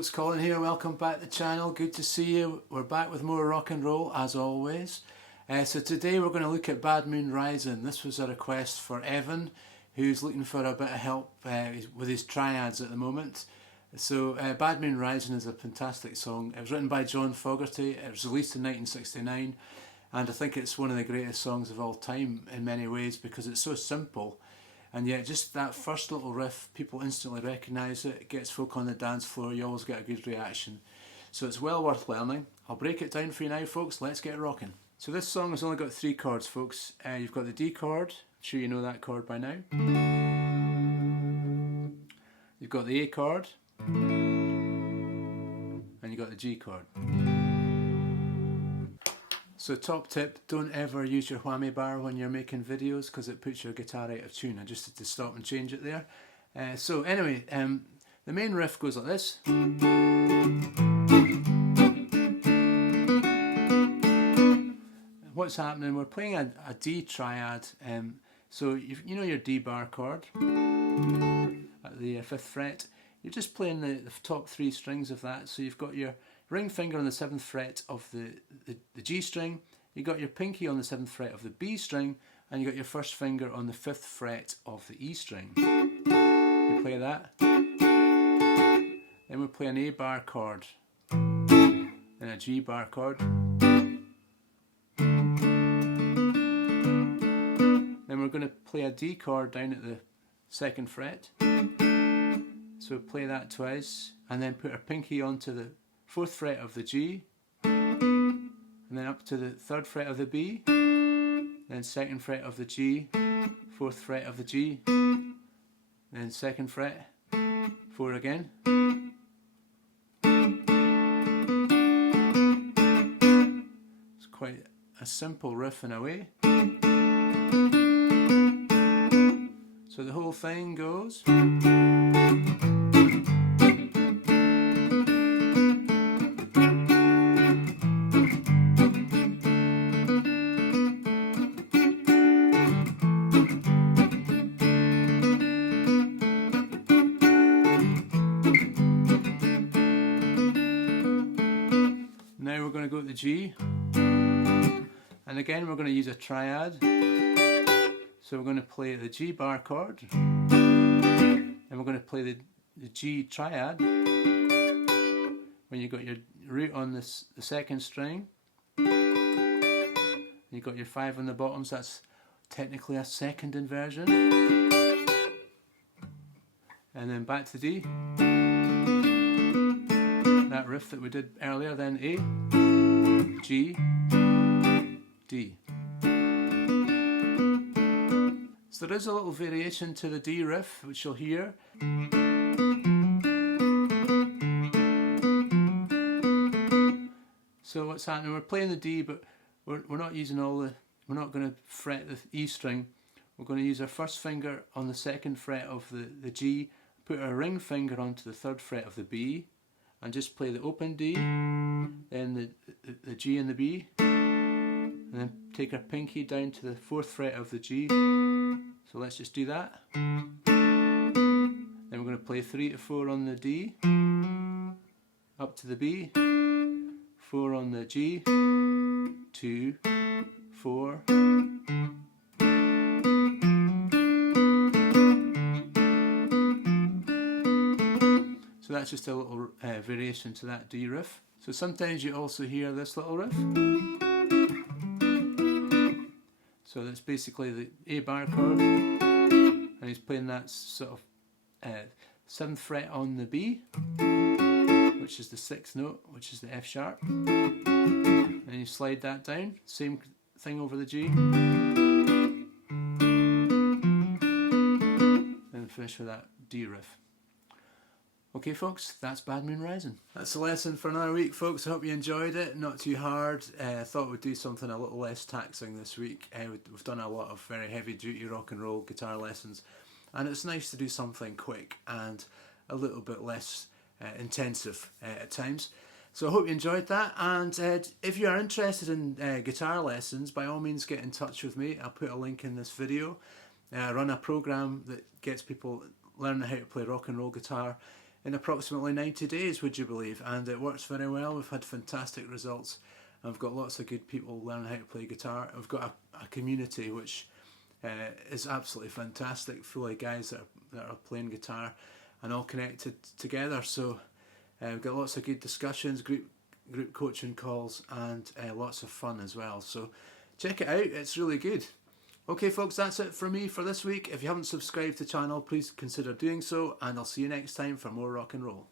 folks, Colin here, welcome back to the channel, good to see you. We're back with more rock and roll as always. So today we're going to look at Bad Moon Rising. This was a request for Evan, who's looking for a bit of help with his triads at the moment. So Bad Moon Rising is a fantastic song. It was written by John Fogerty, it was released in 1969, and I think it's one of the greatest songs of all time in many ways because it's so simple. And yet just that first little riff, people instantly recognise it, it gets folk on the dance floor, you always get a good reaction. So it's well worth learning. I'll break it down for you now folks, let's get rocking. So this song has only got 3 chords folks. You've got the D chord, I'm sure you know that chord by now. You've got the A chord, and you've got the G chord. So top tip, don't ever use your whammy bar when you're making videos because it puts your guitar out of tune. I just had to stop and change it there. So anyway, the main riff goes like this. What's happening, we're playing a D triad. So you know your D bar chord at the 5th fret. You're just playing the top 3 strings of that. So you've got your ring finger on the 7th fret of the G string, you got your pinky on the 7th fret of the B string, and you got your first finger on the 5th fret of the E string. You play that. Then we play an A bar chord, then a G bar chord. Then we're going to play a D chord down at the 2nd fret. So we play that twice, and then put our pinky onto the 4th fret of the G, and then up to the 3rd fret of the B, then 2nd fret of the G, 4th fret of the G, then 2nd fret, 4 again. It's quite a simple riff in a way. So the whole thing goes. Now we're going to go to the G, and again we're going to use a triad. So we're going to play the G bar chord, and we're going to play the G triad when you've got your root on the 2nd string. You've got your 5 on the bottom, so that's technically a 2nd inversion. And then back to D. That riff that we did earlier, then A, G, D. So there is a little variation to the D riff, which you'll hear. So what's happening, we're playing the D, but we're not using we're not going to fret the E string. We're going to use our first finger on the 2nd fret of the G, put our ring finger onto the 3rd fret of the B, and just play the open D, then the G and the B, and then take our pinky down to the 4th fret of the G. So let's just do that. Then we're going to play 3 to 4 on the D, up to the B, 4 on the G, 2, 4. So that's just a little variation to that D riff. So sometimes you also hear this little riff. So that's basically the A bar chord, and he's playing that sort of 7th fret on the B, which is the 6th note, which is the F sharp. And you slide that down, same thing over the G. And finish with that D riff. Okay folks, that's Bad Moon Rising. That's the lesson for another week folks, I hope you enjoyed it, not too hard. I thought we'd do something a little less taxing this week. We've done a lot of very heavy duty rock and roll guitar lessons, and it's nice to do something quick and a little bit less intensive at times. So I hope you enjoyed that, and if you are interested in guitar lessons, by all means get in touch with me. I'll put a link in this video. I run a program that gets people learning how to play rock and roll guitar in approximately 90 days, would you believe? And it works very well. We've had fantastic results. I've got lots of good people learning how to play guitar. I've got a community which is absolutely fantastic, full of guys that are playing guitar and all connected together. So we've got lots of good discussions, group coaching calls, and lots of fun as well. So check it out, it's really good. Okay folks, that's it from me for this week. If you haven't subscribed to the channel, please consider doing so, and I'll see you next time for more rock and roll.